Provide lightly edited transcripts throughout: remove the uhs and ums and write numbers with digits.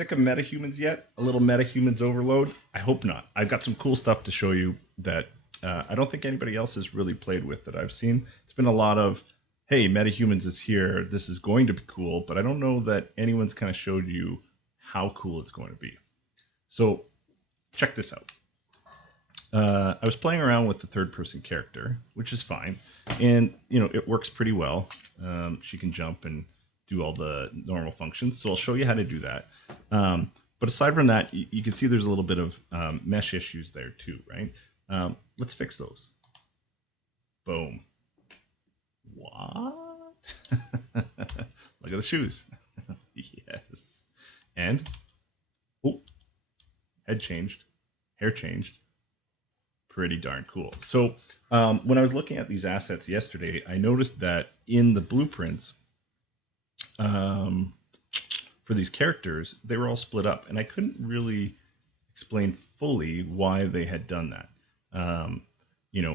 sick of MetaHumans yet? A little MetaHumans overload? I hope not. I've got some cool stuff to show you that I don't think anybody else has really played with that I've seen. It's been a lot of, hey, MetaHumans is here. This is going to be cool, but I don't know that anyone's kind of showed you how cool it's going to be. So check this out. I was playing around with the third-person character, which is fine, and it works pretty well. She can jump and do all the normal functions, so I'll show you how to do that. But aside from that, you can see there's a little bit of mesh issues there too, right? Let's fix those. Boom. What? Look at the shoes. Yes. And head changed, hair changed. Pretty darn cool. So when I was looking at these assets yesterday, I noticed that in the blueprints for these characters, they were all split up, and I couldn't really explain fully why they had done that.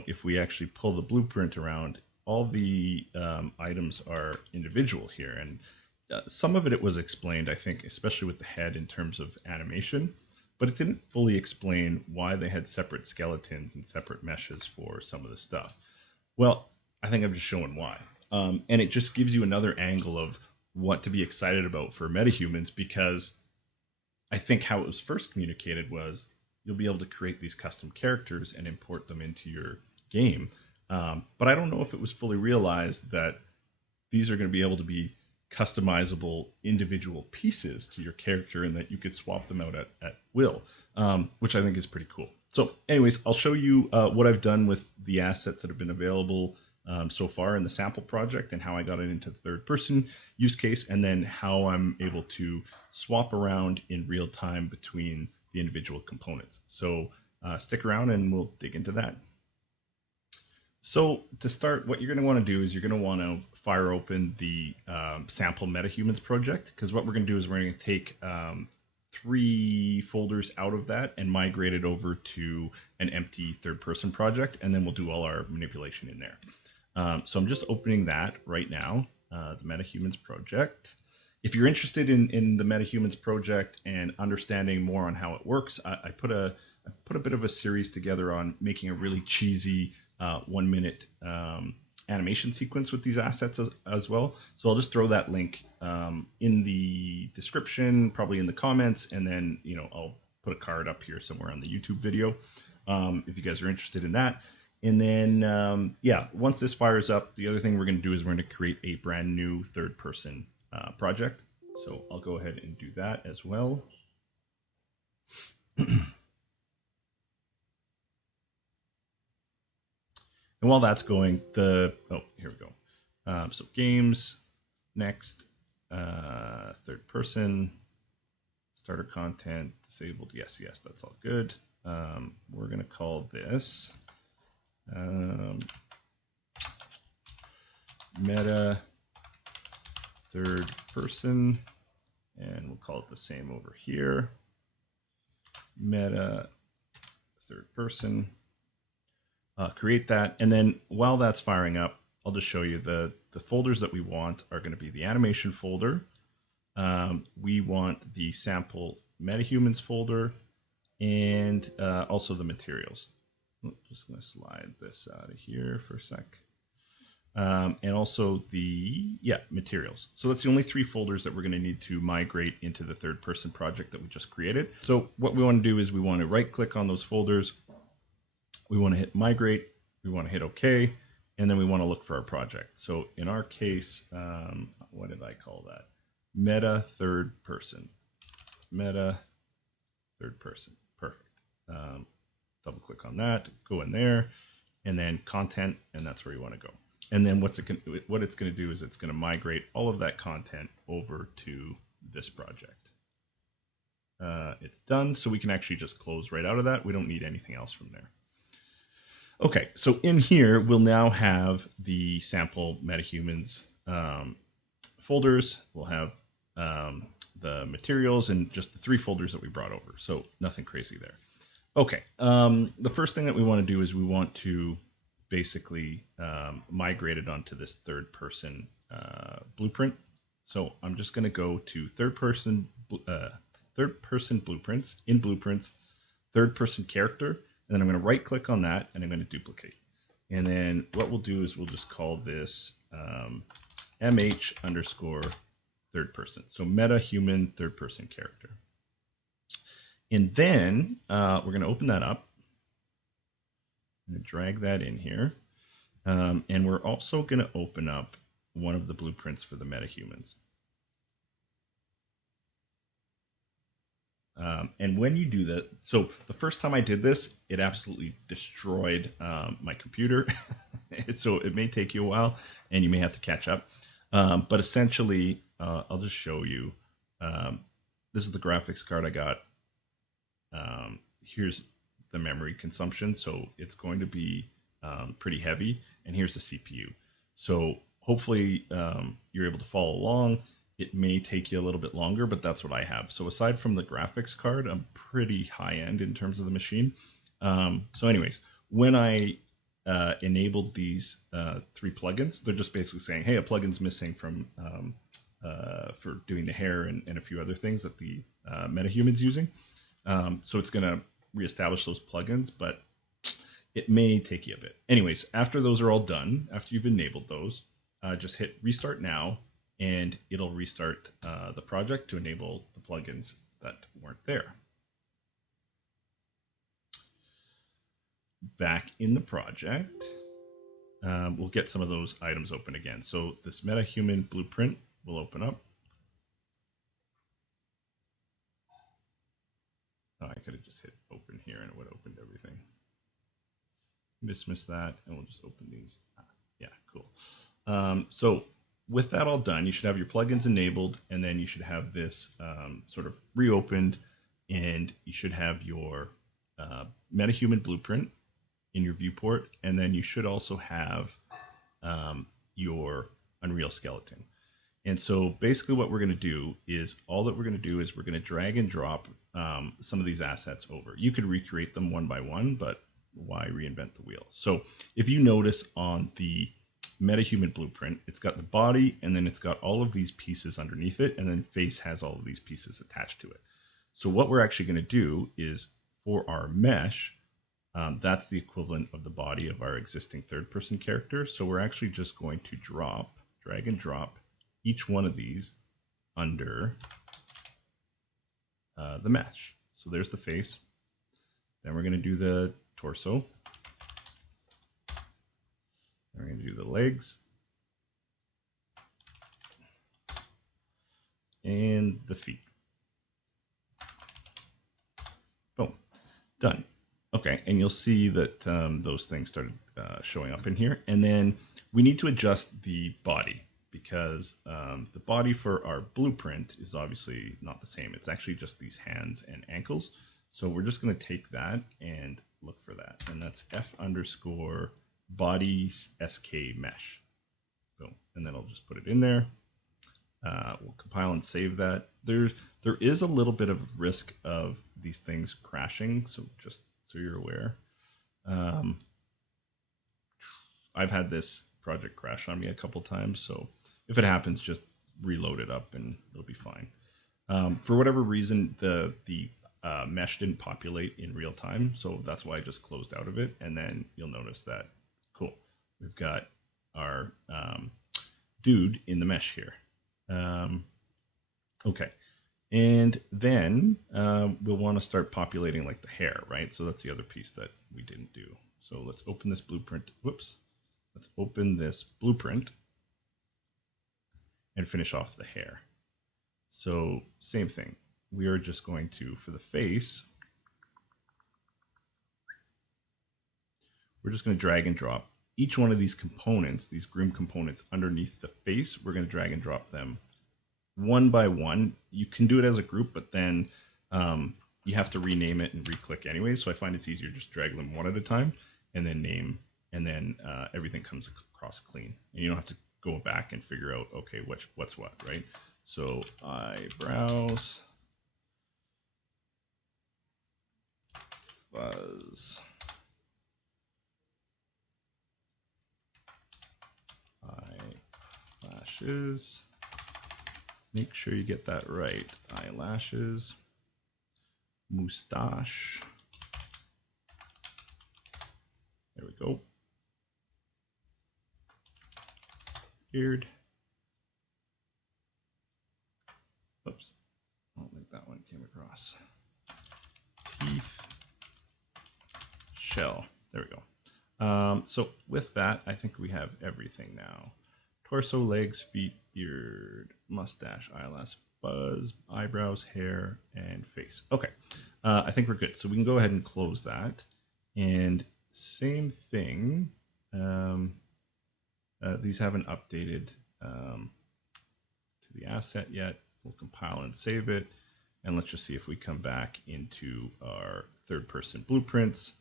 If we actually pull the blueprint around, all the items are individual here, and some of it was explained, I think, especially with the head in terms of animation, but it didn't fully explain why they had separate skeletons and separate meshes for some of the stuff. Well, I think I'm just showing why. And it just gives you another angle of what to be excited about for MetaHumans, because I think how it was first communicated was you'll be able to create these custom characters and import them into your game. But I don't know if it was fully realized that these are going to be able to be customizable individual pieces to your character, and that you could swap them out at will, which I think is pretty cool. So anyways, I'll show you what I've done with the assets that have been available so far in the sample project, and how I got it into the third person use case, and then how I'm able to swap around in real time between the individual components. So stick around and we'll dig into that. So to start, what you're going to want to do is you're going to want to fire open the sample MetaHumans project, because what we're going to do is we're going to take 3 folders out of that and migrate it over to an empty third-person project, and then we'll do all our manipulation in there. So I'm just opening that right now, the MetaHumans project. If you're interested in the MetaHumans project and understanding more on how it works, I put a bit of a series together on making a really cheesy 1-minute animation sequence with these assets as well. So I'll just throw that link in the description, probably in the comments, and then I'll put a card up here somewhere on the YouTube video if you guys are interested in that. And then once this fires up, the other thing we're going to do is we're going to create a brand new third-person project. So I'll go ahead and do that as well. And while that's going, here we go. So games, next, third person, starter content, disabled, yes, that's all good. We're going to call this meta third person, and we'll call it the same over here. Meta third person. Create that, and then while that's firing up, I'll just show you the folders that we want are going to be the animation folder. We want the sample MetaHumans folder, and also the materials. I'm just going to slide this out of here for a sec. And also the materials. So that's the only 3 folders that we're going to need to migrate into the third person project that we just created. So what we want to do is we want to right click on those folders. We want to hit migrate, we want to hit OK, and then we want to look for our project. So in our case, what did I call that? Meta third person. Meta third person. Perfect. Double click on that, go in there, and then content, and that's where you want to go. And then what it's going to do is it's going to migrate all of that content over to this project. It's done, so we can actually just close right out of that. We don't need anything else from there. Okay, so in here, we'll now have the sample MetaHumans folders. We'll have the materials and just the 3 folders that we brought over. So nothing crazy there. Okay, the first thing that we want to do is we want to basically migrate it onto this third person blueprint. So I'm just going to go to third person third person blueprints, in blueprints, third person character, and then I'm going to right click on that and I'm going to duplicate. And then what we'll do is we'll just call this MH underscore third person. So MetaHuman third person character. And then we're going to open that up. I'm going to drag that in here. And we're also going to open up one of the blueprints for the MetaHumans. And when you do that, so the first time I did this, it absolutely destroyed my computer. So it may take you a while and you may have to catch up. But essentially, I'll just show you. This is the graphics card I got. Here's the memory consumption. So it's going to be pretty heavy. And here's the CPU. So hopefully you're able to follow along. It may take you a little bit longer, but that's what I have. So aside from the graphics card, I'm pretty high end in terms of the machine. So anyways, when I enabled these 3 plugins, they're just basically saying, hey, a plugin's missing from for doing the hair and a few other things that the MetaHuman's using. So it's going to reestablish those plugins, but it may take you a bit. Anyways, after those are all done, after you've enabled those, just hit restart now, and it'll restart the project to enable the plugins that weren't there. Back in the project, we'll get some of those items open again. So this MetaHuman blueprint will open up. Oh, I could have just hit open here and it would have opened everything. Dismiss that and we'll just open these. Yeah, cool. So with that all done, you should have your plugins enabled, and then you should have this sort of reopened, and you should have your MetaHuman blueprint in your viewport, and then you should also have your Unreal skeleton. And so basically what we're going to do is, all that we're going to do is we're going to drag and drop some of these assets over. You could recreate them one by one, but why reinvent the wheel? So if you notice on the MetaHuman blueprint, it's got the body, and then it's got all of these pieces underneath it, and then face has all of these pieces attached to it. So what we're actually going to do is, for our mesh, that's the equivalent of the body of our existing third person character. So we're actually just going to drag and drop each one of these under the mesh. So there's the face. Then we're going to do the torso. We're going to do the legs and the feet. Boom, done. Okay, and you'll see that those things started showing up in here. And then we need to adjust the body, because the body for our blueprint is obviously not the same. It's actually just these hands and ankles. So we're just going to take that and look for that. And that's F underscore body sk mesh. Boom. And then I'll just put it in there. We'll compile and save that. There is a little bit of risk of these things crashing, so just so you're aware. I've had this project crash on me a couple times, so if it happens, just reload it up and it'll be fine. For whatever reason, the mesh didn't populate in real time, so that's why I just closed out of it. And then you'll notice that, cool, we've got our dude in the mesh here. Okay, and then we'll want to start populating like the hair, right? So that's the other piece that we didn't do. So let's open this blueprint. Whoops. Let's open this blueprint and finish off the hair. So same thing. We are just going to, for the face, we're just going to drag and drop each one of these components, these groom components underneath the face. We're going to drag and drop them one by one. You can do it as a group, but then you have to rename it and re-click anyway. So I find it's easier just drag them one at a time and then name, and then everything comes across clean. And you don't have to go back and figure out, okay, what's what, right? So eyebrows, fuzz, eyelashes. Make sure you get that right. Eyelashes. Mustache. There we go. Beard. Oops. I don't think that one came across. Teeth. Shell. There we go. So with that, I think we have everything now. Torso, legs, feet, beard, mustache, eyelash, buzz, eyebrows, hair, and face. Okay, I think we're good. So we can go ahead and close that. And same thing. These haven't updated to the asset yet. We'll compile and save it. And let's just see if we come back into our third-person blueprints.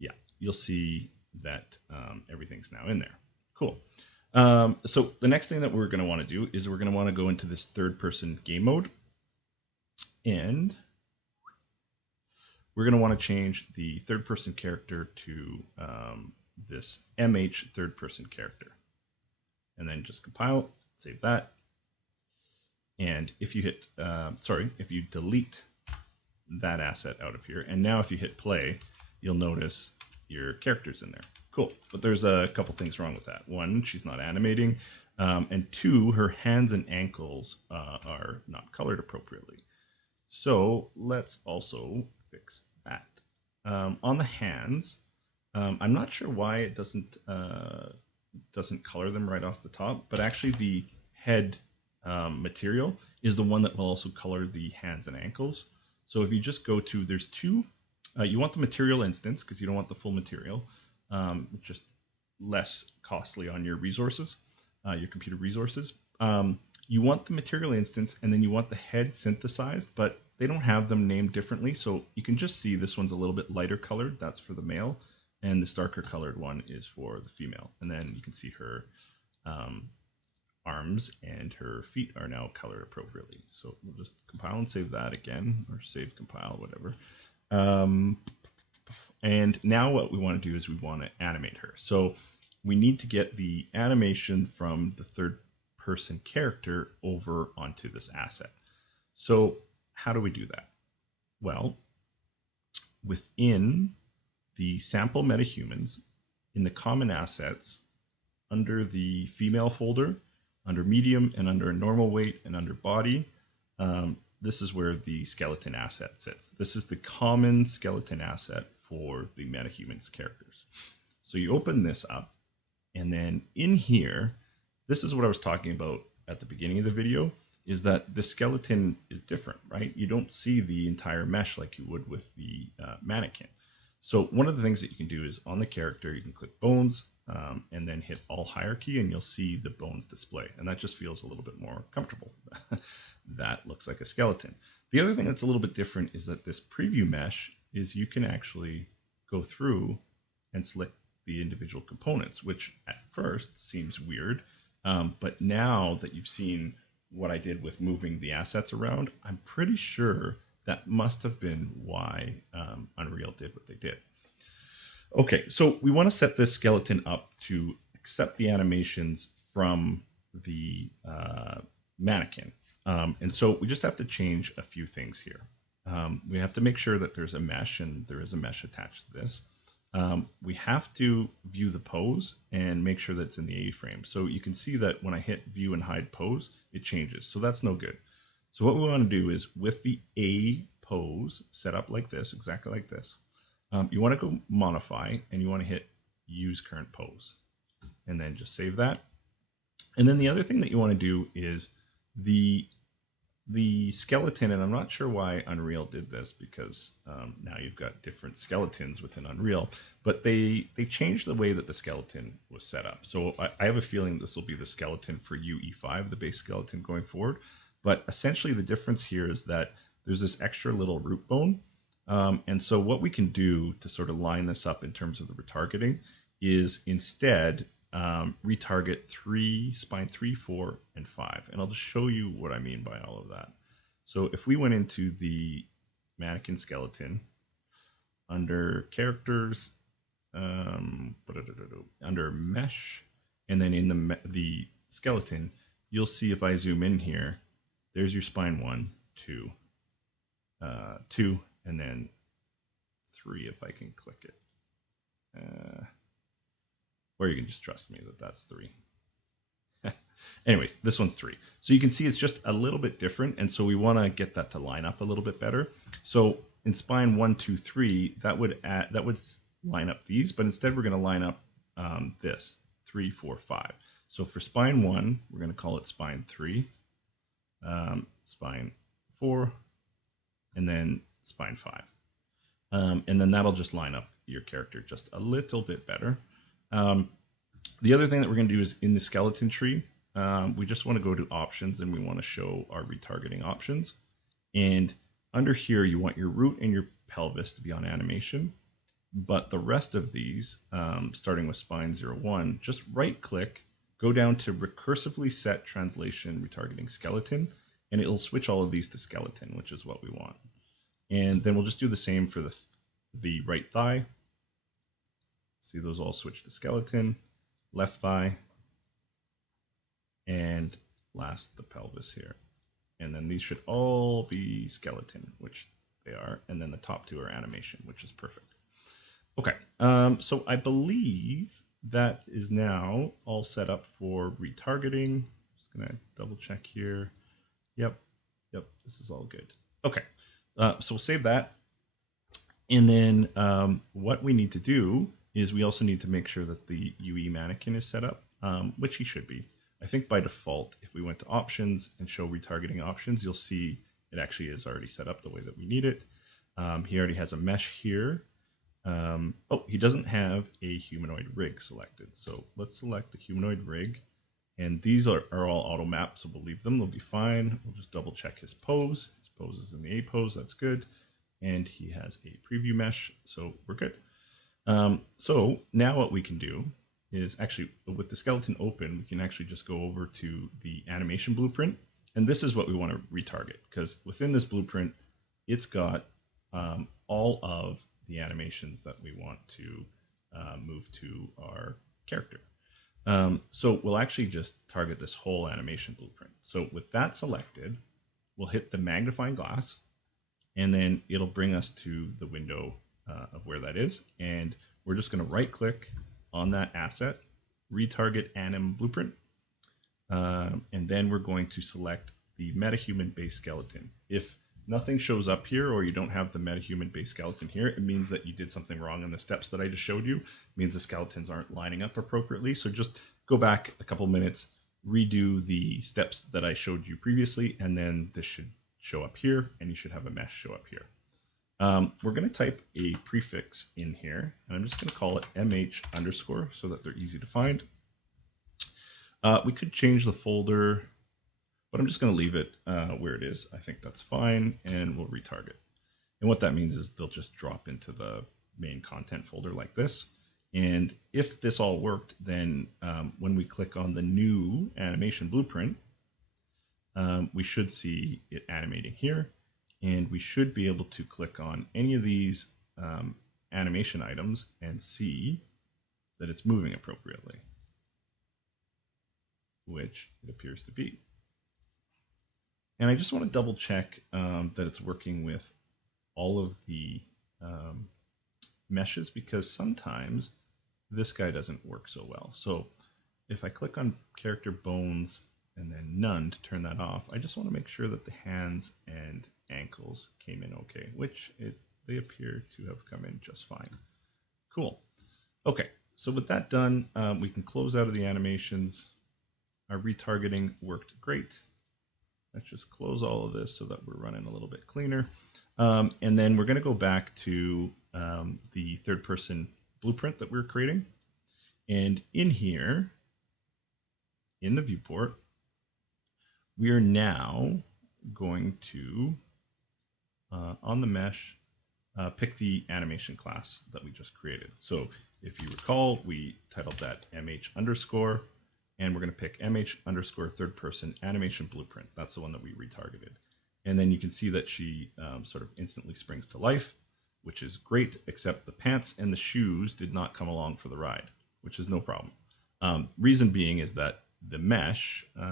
Yeah, you'll see that everything's now in there. Cool. So the next thing that we're going to want to do is we're going to want to go into this third-person game mode. And we're going to want to change the third-person character to this MH third-person character. And then just compile, save that. And if you hit, if you delete that asset out of here, and now if you hit play, you'll notice your character's in there. Cool, but there's a couple things wrong with that. One, she's not animating, and two, her hands and ankles are not colored appropriately. So let's also fix that. On the hands, I'm not sure why it doesn't color them right off the top, but actually the head material is the one that will also color the hands and ankles. So if you just go to, there's two, you want the material instance because you don't want the full material, just less costly on your resources, your computer resources. You want the material instance, and then you want the head synthesized, but they don't have them named differently. So you can just see this one's a little bit lighter colored, that's for the male, and this darker colored one is for the female. And then you can see her arms and her feet are now colored appropriately. So we'll just compile and save that again, or save, compile, whatever. And now what we want to do is we want to animate her. So we need to get the animation from the third person character over onto this asset. So how do we do that? Well, within the sample MetaHumans, in the common assets, under the female folder, under medium and under normal weight and under body, this is where the skeleton asset sits. This is the common skeleton asset for the MetaHumans characters. So you open this up, and then in here, this is what I was talking about at the beginning of the video, is that the skeleton is different, right? You don't see the entire mesh like you would with the mannequin. So one of the things that you can do is on the character, you can click bones and then hit all hierarchy, and you'll see the bones display. And that just feels a little bit more comfortable. That looks like a skeleton. The other thing that's a little bit different is that this preview mesh is you can actually go through and select the individual components, which at first seems weird. But now that you've seen what I did with moving the assets around, I'm pretty sure that must have been why Unreal did what they did. Okay, so we want to set this skeleton up to accept the animations from the mannequin. And so we just have to change a few things here. We have to make sure that there's a mesh, and there is a mesh attached to this. We have to view the pose and make sure that it's in the A frame. So you can see that when I hit view and hide pose, it changes. So that's no good. So what we want to do is with the A pose set up like this, exactly like this, you want to go modify and you want to hit use current pose and then just save that. And then the other thing that you want to do is the skeleton, and I'm not sure why Unreal did this because now you've got different skeletons within Unreal, but they changed the way that the skeleton was set up. So I have a feeling this will be the skeleton for UE5, the base skeleton going forward. But essentially the difference here is that there's this extra little root bone. And so what we can do to sort of line this up in terms of the retargeting is instead retarget spine 3, 4, and 5. And I'll just show you what I mean by all of that. So if we went into the mannequin skeleton under characters, under mesh, and then in the skeleton, you'll see if I zoom in here, there's your spine 1, 2, and then 3 if I can click it. Or you can just trust me that that's 3. Anyways, this one's 3. So you can see it's just a little bit different, and so we want to get that to line up a little bit better. So in spine 1, 2, 3, that would line up these, but instead we're going to line up this 3, 4, 5. So for spine 1, we're going to call it spine 3, spine 4, and then spine 5. And then that'll just line up your character just a little bit better. The other thing that we're going to do is in the skeleton tree, we just want to go to options and we want to show our retargeting options. And under here, you want your root and your pelvis to be on animation. But the rest of these, starting with spine 01, just right click, go down to recursively set translation retargeting skeleton, and it'll switch all of these to skeleton, which is what we want. And then we'll just do the same for the right thigh. See those all switch to skeleton, left thigh, and last the pelvis here. And then these should all be skeleton, which they are, and then the top 2 are animation, which is perfect. Okay, so I believe that is now all set up for retargeting. Just gonna double check here. Yep, this is all good. Okay, so we'll save that. And then what we need to do is we also need to make sure that the UE mannequin is set up, which he should be. I think by default, if we went to options and show retargeting options, you'll see it actually is already set up the way that we need it. He already has a mesh here. Oh, he doesn't have a humanoid rig selected. So let's select the humanoid rig. And these are all auto mapped, so we'll leave them. They'll be fine. We'll just double check his pose. His pose is in the A pose. That's good. And he has a preview mesh, so we're good. So now what we can do is actually, with the skeleton open, we can actually just go over to the animation blueprint. And this is what we want to retarget, because within this blueprint, it's got all of the animations that we want to move to our character. So we'll actually just target this whole animation blueprint. So with that selected, we'll hit the magnifying glass, and then it'll bring us to the window of where that is. And we're just going to right click on that asset, retarget anim blueprint, and then we're going to select the MetaHuman base skeleton. If nothing shows up here, or you don't have the MetaHuman base skeleton here, it means that you did something wrong in the steps that I just showed you. It means the skeletons aren't lining up appropriately. So just go back a couple minutes, redo the steps that I showed you previously, and then this should show up here, and you should have a mesh show up here. We're going to type a prefix in here, and I'm just going to call it mh_ so that they're easy to find. We could change the folder, but I'm just going to leave it where it is. I think that's fine, and we'll retarget. And what that means is they'll just drop into the main content folder like this. And if this all worked, then when we click on the new animation blueprint, we should see it animating here. And we should be able to click on any of these animation items and see that it's moving appropriately, which it appears to be. And I just want to double check that it's working with all of the meshes, because sometimes this guy doesn't work so well. So if I click on character bones and then none to turn that off, I just want to make sure that the hands and ankles came in okay, which they appear to have come in just fine. Cool. Okay, so with that done, we can close out of the animations. Our retargeting worked great. Let's just close all of this so that we're running a little bit cleaner. And then we're going to go back to the third person blueprint that we're creating. And in here, in the viewport, we are now going to, on the mesh, pick the animation class that we just created. So if you recall, we titled that mh_, and we're going to pick mh_ third person animation blueprint. That's the one that we retargeted. And then you can see that she sort of instantly springs to life, which is great, except the pants and the shoes did not come along for the ride, which is no problem. Reason being is that the mesh, you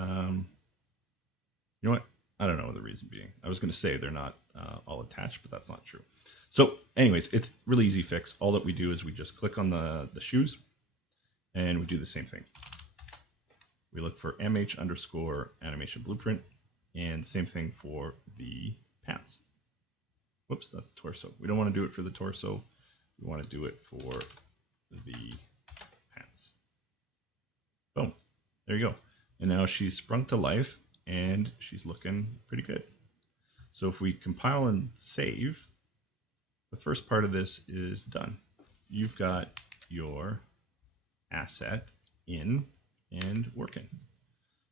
know what? I don't know the reason being. I was going to say they're not all attached, but that's not true. So anyways, it's really easy fix. All that we do is we just click on the shoes and we do the same thing. We look for MH underscore animation blueprint, and same thing for the pants. Whoops, that's torso. We don't want to do it for the torso. We want to do it for the pants. Boom. There you go. And now she's sprung to life and she's looking pretty good. So if we compile and save, the first part of this is done. You've got your asset in and working.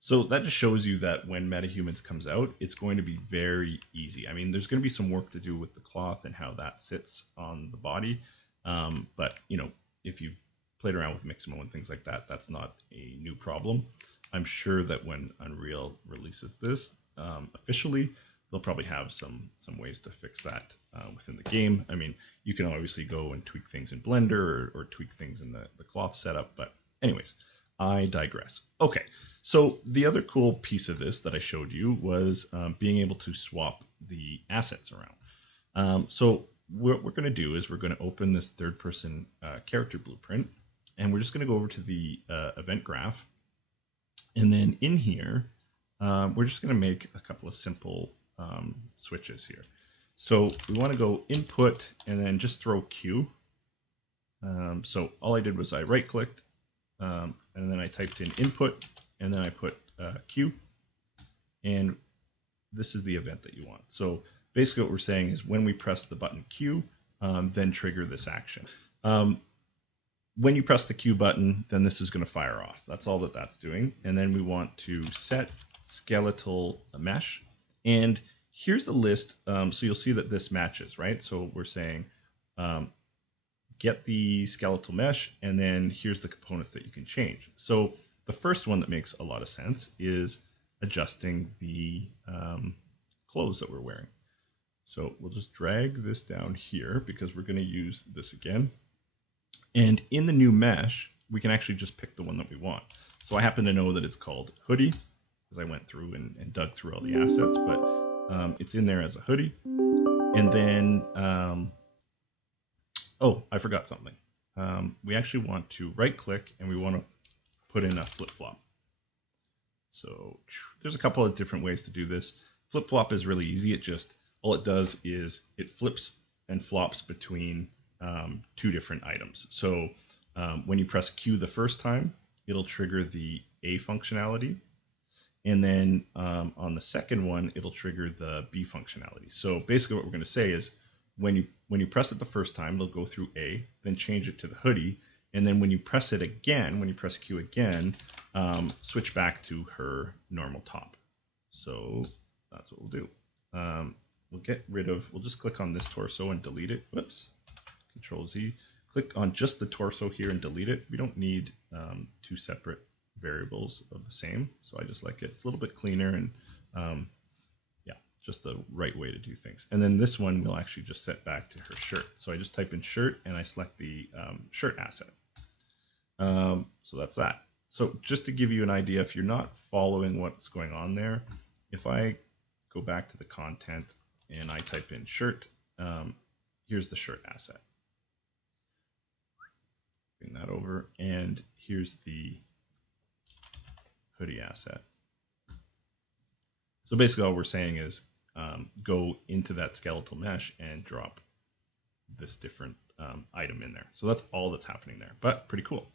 So that just shows you that when MetaHumans comes out, it's going to be very easy. I mean, there's going to be some work to do with the cloth and how that sits on the body. But, you know, if you've played around with Mixamo and things like that, that's not a new problem. I'm sure that when Unreal releases this officially, they'll probably have some ways to fix that within the game. I mean, you can obviously go and tweak things in Blender or tweak things in the cloth setup. But anyways, I digress. Okay, so the other cool piece of this that I showed you was being able to swap the assets around. So what we're going to do is we're going to open this third-person character blueprint, and we're just going to go over to the event graph. And then in here, we're just going to make a couple of simple switches here. So we want to go input and then just throw Q. So all I did was I right-clicked, and then I typed in input, and then I put Q, and this is the event that you want. So basically what we're saying is when we press the button Q, then trigger this action. When you press the Q button, then this is going to fire off. That's all that that's doing. And then we want to set skeletal mesh. And here's the list. So you'll see that this matches, right? So we're saying get the skeletal mesh, and then here's the components that you can change. So the first one that makes a lot of sense is adjusting the clothes that we're wearing. So we'll just drag this down here because we're going to use this again. And in the new mesh, we can actually just pick the one that we want. So I happen to know that it's called hoodie because I went through and dug through all the assets, but it's in there as a hoodie. And then, oh, I forgot something. We actually want to right click and we want to put in a flip-flop. So there's a couple of different ways to do this. Flip-flop is really easy. All it does is it flips and flops between two different items. So when you press Q the first time, it'll trigger the A functionality. And then on the second one, it'll trigger the B functionality. So basically what we're going to say is when you press it the first time, it'll go through A, then change it to the hoodie. And then when you press it again, when you press Q again, switch back to her normal top. So that's what we'll do. We'll just click on this torso and delete it. Whoops. Control Z. Click on just the torso here and delete it. We don't need two separate variables of the same. So I just like it. It's a little bit cleaner and yeah, just the right way to do things. And then this one we'll actually just set back to her shirt. So I just type in shirt and I select the shirt asset. So that's that. So just to give you an idea, if you're not following what's going on there, if I go back to the content and I type in shirt, here's the shirt asset. Bring that over, and here's the hoodie asset. So basically all we're saying is go into that skeletal mesh and drop this different item in there. So that's all that's happening there, but pretty cool.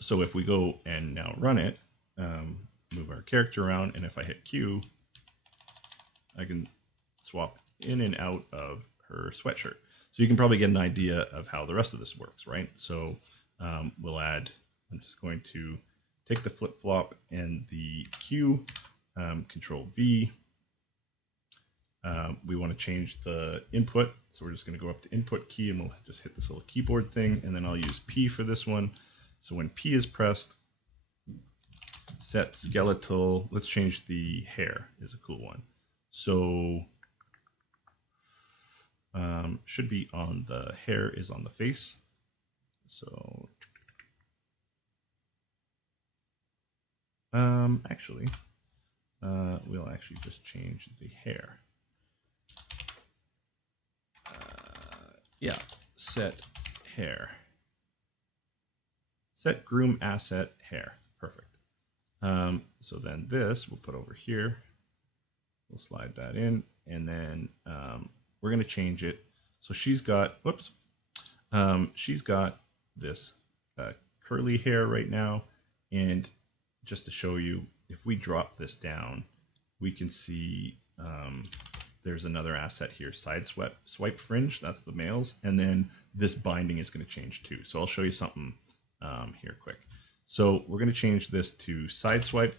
So if we go and now run it, move our character around, and if I hit Q, I can swap in and out of her sweatshirt. So you can probably get an idea of how the rest of this works, right? So we'll add, I'm just going to take the flip-flop and the Q, Control V. We want to change the input. So we're just going to go up to input key and we'll just hit this little keyboard thing. And then I'll use P for this one. So when P is pressed, set skeletal, let's change the hair is a cool one. So should be on the hair is on the face. So we'll actually just change the hair. yeah, set hair. Set groom asset hair. Perfect. So then this we'll put over here. We'll slide that in, and then we're going to change it. So she's got, whoops, she's got this curly hair right now, and just to show you, if we drop this down, we can see there's another asset here, side swipe fringe, that's the males, and then this binding is going to change too. So I'll show you something here quick. So we're going to change this to side swipe,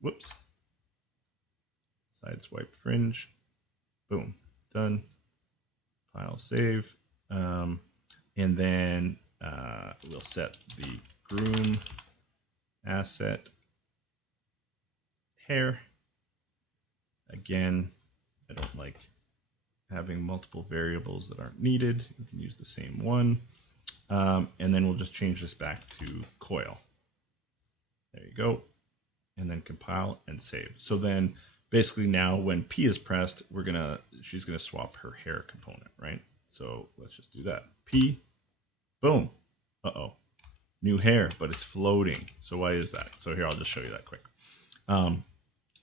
whoops, side swipe fringe, boom, done, file save, and then we'll set the groom asset hair. Again, I don't like having multiple variables that aren't needed. You can use the same one. And then we'll just change this back to coil. There you go. And then compile and save. So then basically now when P is pressed, she's gonna swap her hair component, right? So let's just do that. P, boom. Uh-oh. New hair, but it's floating. So why is that? So here, I'll just show you that quick.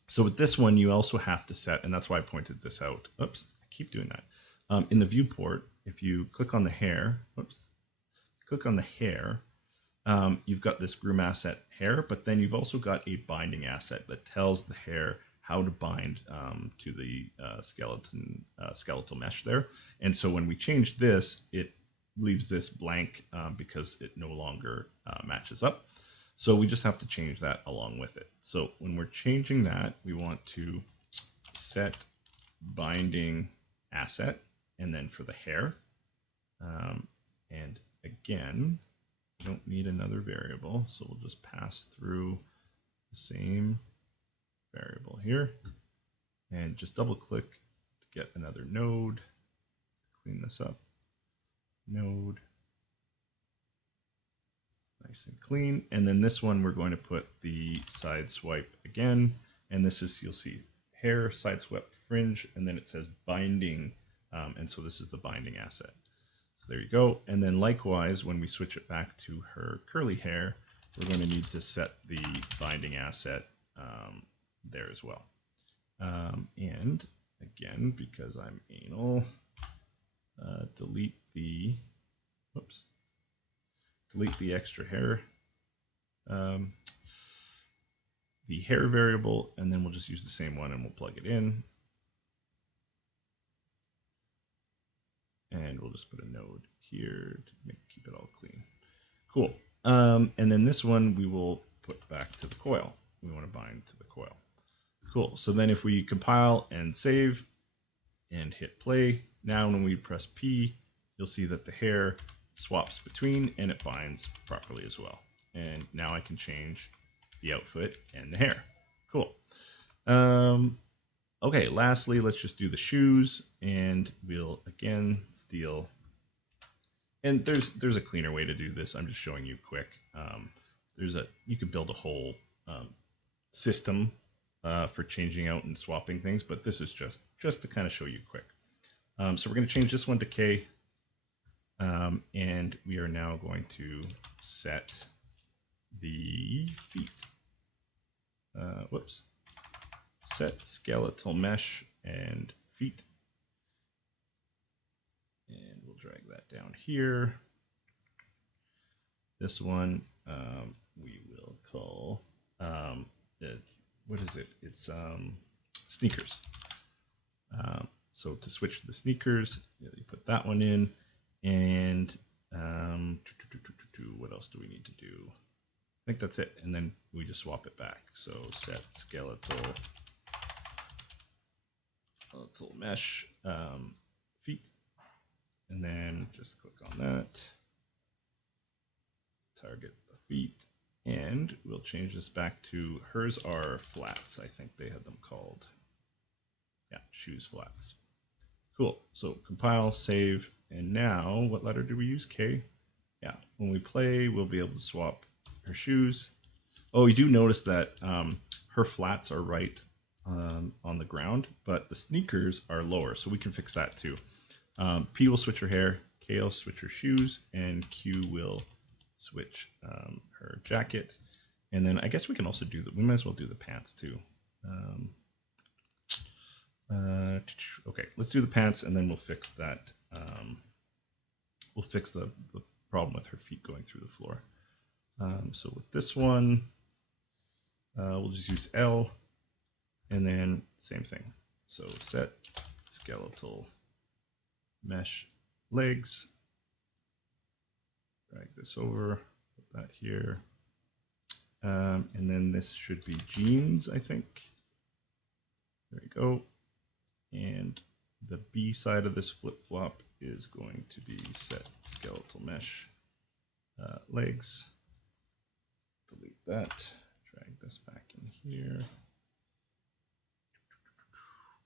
So with this one, you also have to set, and that's why I pointed this out. Oops, I keep doing that. In the viewport, if you click on the hair, click on the hair, you've got this groom asset hair, but then you've also got a binding asset that tells the hair how to bind to the skeletal mesh there. And so when we change this, it leaves this blank because it no longer matches up. So we just have to change that along with it. So when we're changing that, we want to set binding asset, and then for the hair. And again, we don't need another variable, so we'll just pass through the same variable here, and just double click to get another node. Clean this up. Node. Nice and clean. And then this one, we're going to put the side swipe again. And this is, you'll see, hair, side swipe, fringe, and then it says binding. And so this is the binding asset. So there you go. And then likewise, when we switch it back to her curly hair, we're going to need to set the binding asset there as well. And again, because I'm anal, delete the extra hair, the hair variable, and then we'll just use the same one and we'll plug it in. And we'll just put a node here to keep it all clean. Cool. And then this one we will put back to the coil. We want to bind to the coil. Cool. So then if we compile and save and hit play, now when we press P, you'll see that the hair swaps between and it binds properly as well. And now I can change the outfit and the hair. Cool. Okay, lastly, let's just do the shoes, and we'll again steal. And there's a cleaner way to do this. I'm just showing you quick. You could build a whole system for changing out and swapping things, but this is just to kind of show you quick. So we're going to change this one to K, and we are now going to set the feet. Set skeletal mesh and feet. And we'll drag that down here. This one we will call, what is it? It's sneakers. So to switch to the sneakers, you put that one in. And what else do we need to do? I think that's it. And then we just swap it back. So set skeletal mesh feet, and then just click on that, target the feet, and we'll change this back to, hers are flats, I think they had them called. Yeah, shoes flats. Cool. So compile, save, and now what letter do we use? K. Yeah, when we play, we'll be able to swap her shoes. Oh, you do notice that her flats are right on the ground, but the sneakers are lower, so we can fix that too. P will switch her hair, K will switch her shoes, and Q will switch her jacket. And then I guess we can also do we might as well do the pants too. Okay, let's do the pants, and then we'll fix that. We'll fix the problem with her feet going through the floor. So with this one, we'll just use L, and then same thing. So set skeletal mesh legs. Drag this over, put that here. And then this should be jeans, I think. There we go. And the B side of this flip-flop is going to be set skeletal mesh legs. Delete that. Drag this back in here.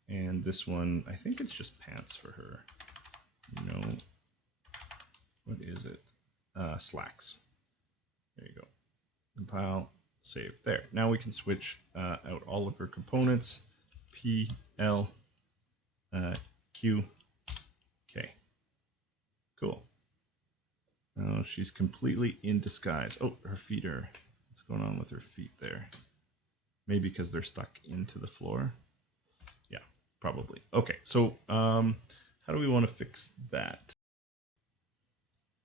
And this one, I think it's just pants for her. No. What is it? Slacks. There you go. Compile, save. There. Now we can switch out all of her components. P, L, Q, K. Cool. Oh, she's completely in disguise. Oh, her feet are... What's going on with her feet there? Maybe because they're stuck into the floor. Yeah, probably. Okay, so how do we want to fix that?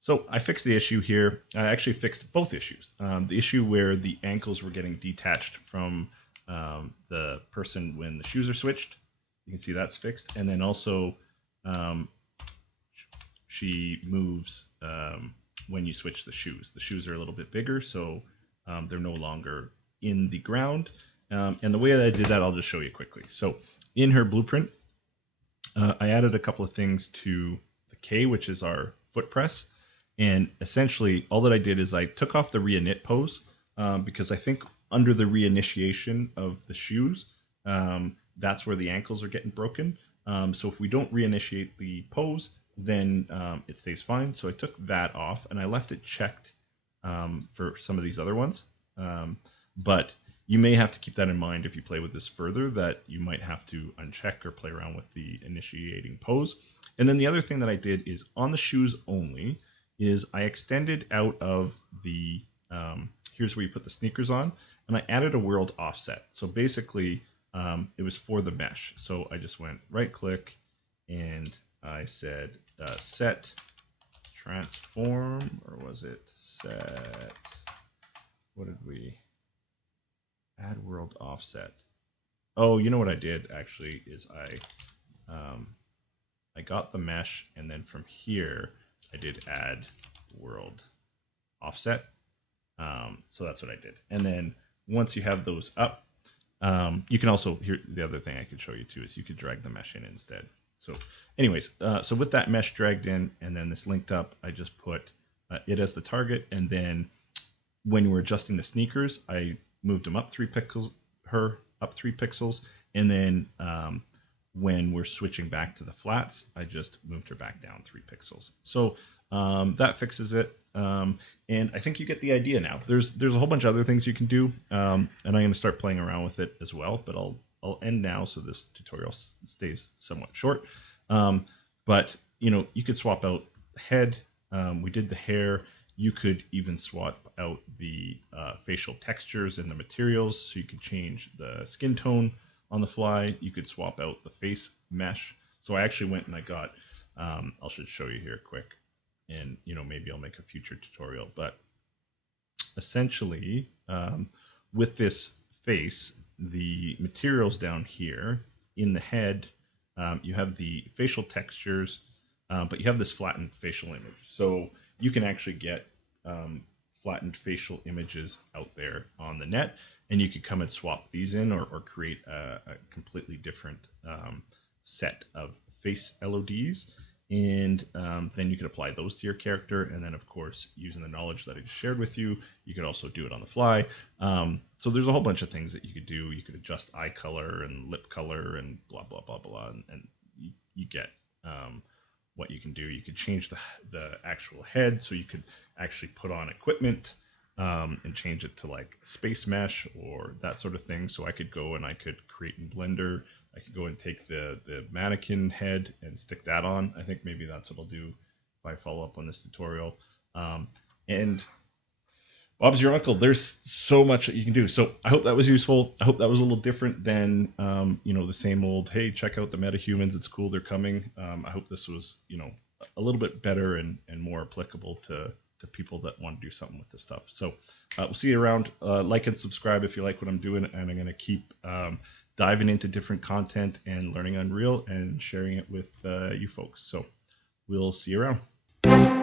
So I fixed the issue here. I actually fixed both issues. The issue where the ankles were getting detached from the person when the shoes are switched. You can see that's fixed. And then also she moves when you switch the shoes. The shoes are a little bit bigger, so they're no longer in the ground. And the way that I did that, I'll just show you quickly. So in her blueprint, I added a couple of things to the K, which is our foot press. And essentially, all that I did is I took off the reinit pose because I think under the reinitiation of the shoes, that's where the ankles are getting broken. So if we don't reinitiate the pose, then it stays fine. So I took that off and I left it checked for some of these other ones. But you may have to keep that in mind if you play with this further, that you might have to uncheck or play around with the initiating pose. And then the other thing that I did is on the shoes only, is I extended out of the, here's where you put the sneakers on, and I added a world offset. So basically, it was for the mesh. So I just went right click, and I said set transform, or was it set, what did we, add world offset. Oh, you know what I did actually is I got the mesh, and then from here, I did add world offset. So that's what I did. And then once you have those up, you can also, here, the other thing I could show you too is you could drag the mesh in instead. So anyways, so with that mesh dragged in and then this linked up, I just put it as the target. And then when we're adjusting the sneakers, I moved them up 3 pixels, her up 3 pixels. And then when we're switching back to the flats, I just moved her back down 3 pixels. So that fixes it. And I think you get the idea now. There's a whole bunch of other things you can do, and I'm going to start playing around with it as well. But I'll end now, so this tutorial stays somewhat short. But you know, you could swap out the head. We did the hair. You could even swap out the facial textures and the materials, so you could change the skin tone on the fly. You could swap out the face mesh. So I actually went and I got, I should show you here quick, and you know, maybe I'll make a future tutorial, but essentially with this face, the materials down here in the head, you have the facial textures, but you have this flattened facial image. So you can actually get flattened facial images out there on the net, and you could come and swap these in or create a completely different set of face LODs, and then you could apply those to your character. And then of course, using the knowledge that I just shared with you, you could also do it on the fly. So there's a whole bunch of things that you could do. You could adjust eye color and lip color and blah blah blah blah, and you get what you can do. You could change the actual head, so you could actually put on equipment and change it to like space mesh or that sort of thing. So I could go and I could create in Blender I could go and take the mannequin head and stick that on. I think maybe that's what I'll do if I follow up on this tutorial. And Bob's your uncle. There's so much that you can do. So I hope that was useful. I hope that was a little different than the same old, hey, check out the MetaHumans. It's cool. They're coming. I hope this was a little bit better and more applicable to people that want to do something with this stuff. So we'll see you around. Like and subscribe if you like what I'm doing, and I'm going to keep diving into different content and learning Unreal and sharing it with you folks. So we'll see you around.